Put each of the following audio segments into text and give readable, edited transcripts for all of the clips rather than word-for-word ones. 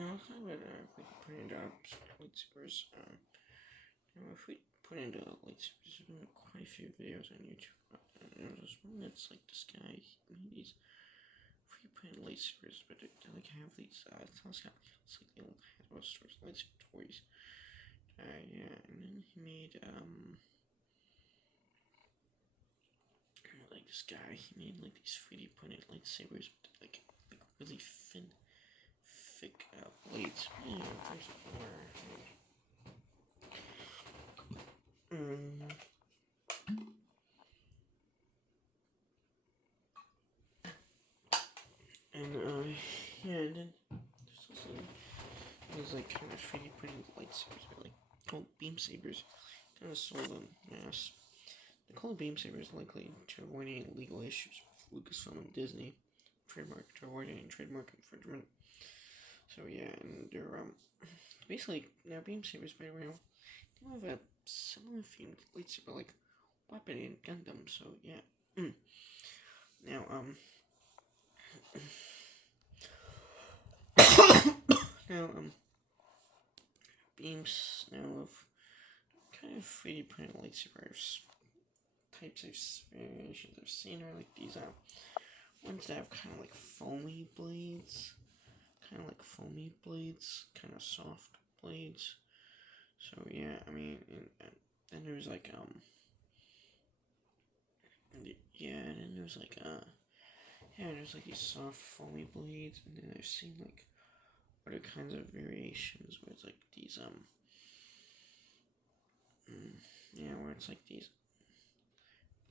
I thought about we could put into lightsabers. If we put into lightsabers, there's been quite a few videos on YouTube. There's one that's like this guy. He made these free print lightsabers, but they like have these. It's like the old Hasbro stores lightsaber toys. Yeah, and then he made like this guy. He made like these 3D printed lightsabers, but like really thin, thick blades. Yeah, there's more. And yeah, and then there's also those like kind of 3D printed lightsabers, or like called beam sabers, kind of sold on mass. They call it beam sabers likely to avoid any legal issues with Lucasfilm and Disney, to avoid any trademark infringement. So yeah, and they're basically now beam sabers, by the way, they have a similar themed lightsaber like weapon in Gundam. So yeah, now now beams now of kind of 3D printed lightsabers types of variations I've seen are like these ones that have kind of like foamy blades, kind of soft blades. So yeah, I mean, and then there's like there's like these soft foamy blades, and then I've seen like other kinds of variations where it's like these where it's like these.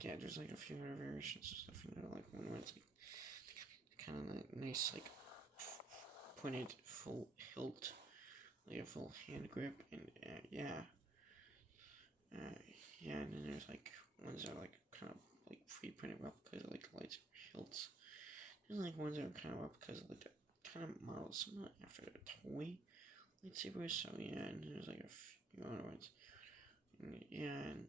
Yeah, there's like a few other variations of stuff, like one where it's like kind of like nice, like pointed full hilt, like a full hand grip, and yeah, and then there's like ones that are like kind of like 3D printed replicas of like lightsaber hilts. There's like ones that are kind of replicas of like the kind of models, somewhat after the toy lightsabers. So yeah, and there's like a few other ones. And, yeah, and